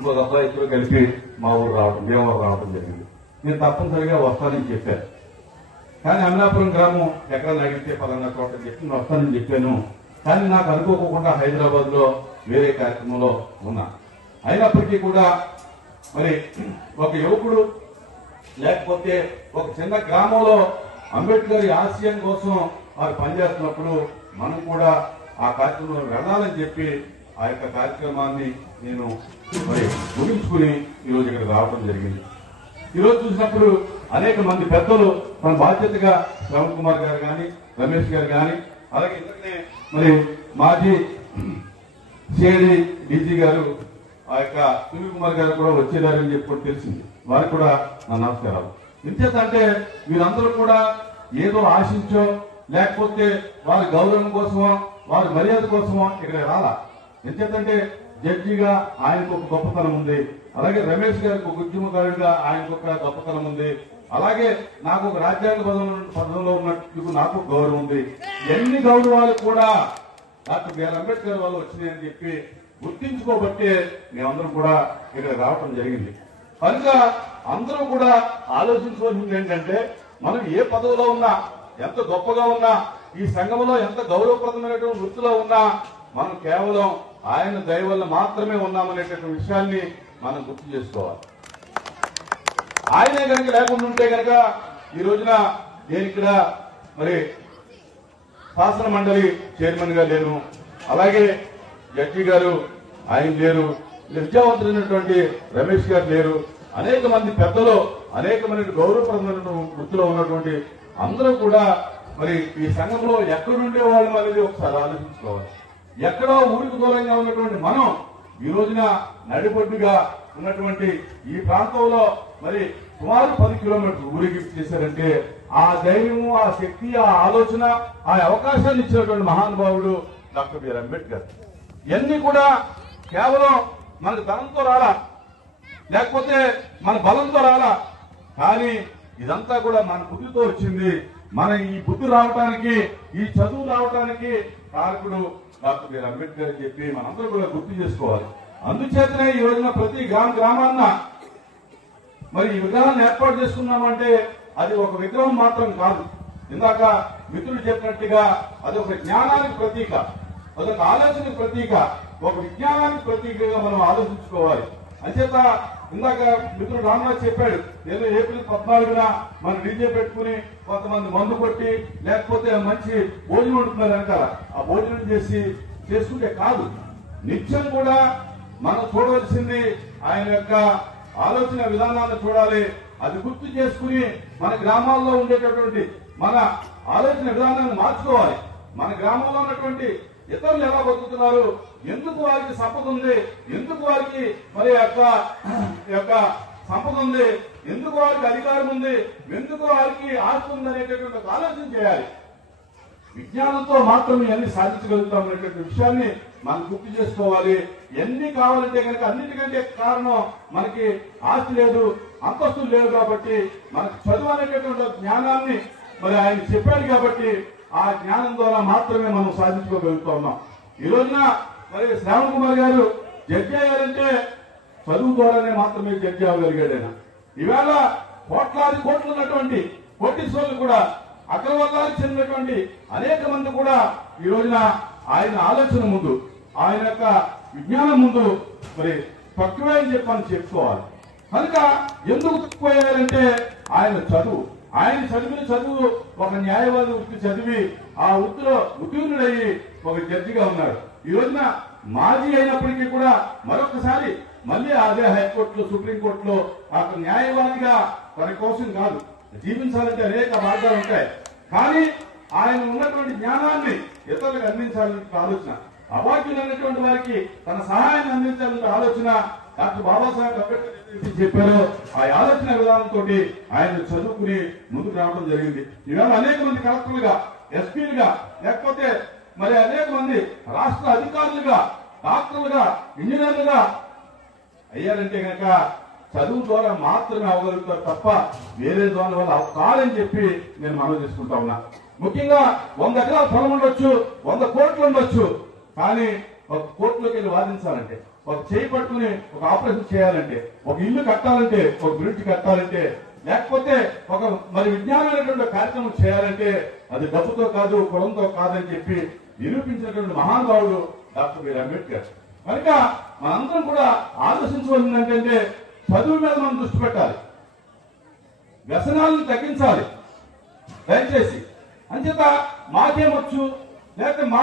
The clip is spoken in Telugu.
ఇంకొక అబ్బాయి ఇద్దరు కలిపి మా ఊరు రావడం భీమవరం రావడం జరిగింది. నేను తప్పనిసరిగా వస్తానని చెప్పాను. కానీ అమలాపురం గ్రామం ఎక్కడ అడిగితే పలానా చోట చెప్పి నేను వస్తానని చెప్పాను. కానీ నాకు అనుకోకుండా హైదరాబాద్ లో వేరే కార్యక్రమంలో ఉన్నా. అయినప్పటికీ కూడా మరి ఒక యువకుడు లేకపోతే ఒక చిన్న గ్రామంలో అంబేద్కర్ ఆశయం కోసం వారు పనిచేస్తున్నప్పుడు మనం కూడా ఆ కార్యక్రమంలో వెళ్ళాలని చెప్పి ఆ యొక్క కార్యక్రమాన్ని నేను మరి ముగించుకుని ఈరోజు ఇక్కడ రావడం జరిగింది. ఈరోజు చూసినప్పుడు అనేక మంది పెద్దలు మన బాధ్యతగా శ్రవణ్ కుమార్ గారు కానీ, రమేష్ గారు కానీ, అలాగే ఇంతకనే మరి మాజీ సిఐడి డీజీ గారు ఆ యొక్క సునీల్ కుమార్ గారు కూడా వచ్చేదారని చెప్పి తెలిసింది. వారికి కూడా నా నమస్కారాలు. ఇంచేతంటే వీరందరూ కూడా ఏదో ఆశించో లేకపోతే వారి గౌరవం కోసమో వారి మర్యాద కోసమో ఇక్కడ రాలా. ఎంచేతంటే జడ్జిగా ఆయనకు ఒక గొప్పతనం ఉంది, అలాగే రమేష్ గారికి ఒక ఉద్యమకారుడిగా ఆయనకు ఒక గొప్పతనం ఉంది, అలాగే నాకు ఒక రాజ్యాంగ పదవిలో ఉన్నట్టు నాకు గౌరవం ఉంది. ఎన్ని గౌరవాలు కూడా డాక్టర్ బిఆర్ అంబేద్కర్ వాళ్ళు వచ్చినాయని చెప్పి గుర్తించుకోబట్టే మేమందరం కూడా ఇక్కడ రావటం జరిగింది. కనుక అందరూ కూడా ఆలోచించుకోవాల్సింది ఏంటంటే మనం ఏ పదవిలో ఉన్నా, ఎంత గొప్పగా ఉన్నా, ఈ సంఘంలో ఎంత గౌరవప్రదమైనటువంటి వృత్తిలో ఉన్నా మనం కేవలం ఆయన దయ వల్ల మాత్రమే ఉన్నామనేటటువంటి విషయాన్ని మనం గుర్తు చేసుకోవాలి. ఆయనే కనుక లేకుండా ఉంటే కనుక ఈ రోజున నేను ఇక్కడ మరి శాసన మండలి చైర్మన్ గా లేను, అలాగే జడ్జి గారు ఆయన లేరు, విద్యావంతులైనటువంటి రమేష్ గారు లేరు, అనేక మంది పెద్దలు అనేక మంది గౌరవప్రదమైన వృత్తిలో ఉన్నటువంటి అందరూ కూడా మరి ఈ సంఘంలో ఎక్కడుండే వాళ్ళు అనేది ఒకసారి ఆలోచించుకోవాలి. ఎక్కడో ఊరికి దూరంగా ఉన్నటువంటి మనం ఈ రోజున నడిబొడ్డుగా ఉన్నటువంటి ఈ ప్రాంతంలో మరి సుమారు 10 కిలోమీటర్లు ఊరికి చేశారంటే ఆ ధైర్యము, ఆ శక్తి, ఆ ఆలోచన, ఆ అవకాశాన్ని ఇచ్చినటువంటి మహానుభావుడు డాక్టర్ బిఆర్ అంబేద్కర్. ఇవన్నీ కూడా కేవలం మనకు ధనంతో రాలా, లేకపోతే మన బలంతో రాలా, కానీ ఇదంతా కూడా మన బుద్ధితో వచ్చింది. మన ఈ బుద్ధి రావటానికి, ఈ చదువు రావటానికి కారకుడు డాక్టర్ బిఆర్ అంబేద్కర్ అని చెప్పి మనందరూ కూడా గుర్తు చేసుకోవాలి. అందుచేతనే ఈ రోజున ప్రతి గ్రామాన్న మరి ఈ విగ్రహాన్ని ఏర్పాటు చేసుకున్నామంటే అది ఒక విగ్రహం మాత్రం కాదు. ఇందాక మిత్రులు చెప్పినట్టుగా అది ఒక జ్ఞానానికి ప్రతీక, అదొక ఆలోచనకు ప్రతీక, ఒక విజ్ఞానానికి ప్రతీకగా మనం ఆలోచించుకోవాలి. అంచేత ఇందాక మిత్రుడు రామరాజ్ చెప్పాడు, ఏదో ఏప్రిల్ 14న మనం డీజే పెట్టుకుని కొంతమంది మందు కొట్టి లేకపోతే మంచి భోజనం ఉంటున్నారు వెనకాల, ఆ భోజనం చేసుకుంటే కాదు. నిత్యం కూడా మనం చూడవలసింది ఆయన యొక్క ఆలోచన విధానాన్ని చూడాలి. అది గుర్తు చేసుకుని మన గ్రామాల్లో ఉండేటటువంటి మన ఆలోచన విధానాన్ని మార్చుకోవాలి. మన గ్రామంలో ఉన్నటువంటి ఇతరులు ఎలా బతుకుతున్నారు, ఎందుకు వారికి సంపద ఉంది, ఎందుకు వారికి మరి యొక్క సంపద ఉంది, ఎందుకు వారికి అధికారం ఉంది, ఎందుకు వారికి ఆస్తి ఉంది అనేటటువంటి ఆలోచన చేయాలి. విజ్ఞానంతో మాత్రమే అన్ని సాధించగలుగుతాం అనేటువంటి విషయాన్ని మనం గుర్తు చేసుకోవాలి. ఎన్ని కావాలంటే కనుక అన్నిటికంటే కారణం మనకి ఆస్తి లేదు, అంతస్తులు లేవు కాబట్టి మనకు చదువు అనేటటువంటి జ్ఞానాన్ని మరి ఆయన చెప్పాడు కాబట్టి ఆ జ్ఞానం ద్వారా మాత్రమే మనం సాధించుకోగలుగుతా ఉన్నాం. ఈ రోజున మరి శ్రావణ్ కుమార్ గారు జడ్జి అయ్యారంటే చదువు ద్వారానే మాత్రమే జడ్జి అవ్వగలిగాడు ఆయన. ఈవేళ కోట్లాది కోట్లు ఉన్నటువంటి కోటీశ్వరులు కూడా అగ్రవర్గాలకు చెందినటువంటి అనేక మంది కూడా ఈ రోజున ఆయన ఆలోచన ముందు, ఆయన యొక్క విజ్ఞానం ముందు మరి తక్కువే అని చెప్పని చెప్పుకోవాలి. కనుక ఎందుకు తక్కువయ్యారంటే ఆయన చదువు, ఆయన చదువు ఒక న్యాయవాది వృత్తి చదివి ఆ వృత్తిలో ఉత్తీర్ణుడయ్యి ఒక జడ్జిగా ఉన్నాడు. ఈ రోజున మాజీ అయినప్పటికీ కూడా మరొకసారి మళ్ళీ అదే హైకోర్టులో, సుప్రీంకోర్టులో ఒక న్యాయవాదిగా తన కోసం కాదు, జీవించాలంటే అనేక మార్గాలు ఉంటాయి, కానీ ఆయన ఉన్నటువంటి జ్ఞానాన్ని ఇతరులకు అందించాలని ఆలోచన, అవాక్యులైనటువంటి వారికి తన సహాయాన్ని అందించాలనే ఆలోచన డాక్టర్ బాబాసాహెబ్ అంబేద్కర్ చెప్పారు. ఆ ఆలోచన విధానంతో ఆయన చదువుకుని ముందుకు రావడం జరిగింది. ఈవేళ అనేక మంది కలెక్టర్లుగా, ఎస్పీలుగా, లేకపోతే మరి అనేక మంది రాష్ట్ర అధికారులుగా, డాక్టర్లుగా, ఇంజనీర్లుగా అయ్యారంటే కనుక చదువు ద్వారా మాత్రమే అవ్వగలుగుతారు తప్ప వేరే దాని వల్ల కాదని చెప్పి నేను మనవి చేసుకుంటా ఉన్నా. ముఖ్యంగా 100 ఎకరాల పొలం ఉండొచ్చు, 100 కోట్లు ఉండొచ్చు, కానీ ఒక కోర్టులోకి వెళ్ళి వాదించాలంటే ఒక చేయి పట్టుకుని ఒక ఆపరేషన్ చేయాలంటే, ఒక ఇల్లు కట్టాలంటే, ఒక బ్రిడ్జ్ కట్టాలంటే, లేకపోతే ఒక మరి విజ్ఞానమైనటువంటి కార్యక్రమం చేయాలంటే అది డబ్బుతో కాదు, కులంతో కాదని చెప్పి నిరూపించినటువంటి మహానుభావుడు డాక్టర్ బిఆర్ అంబేద్కర్. కనుక మనందరం కూడా ఆలోచించవలసింది ఏంటంటే చదువు మీద మనం దృష్టి పెట్టాలి, వ్యసనాలను తగ్గించాలి దయచేసి. అంచేత మాకేమొచ్చు లేకపోతే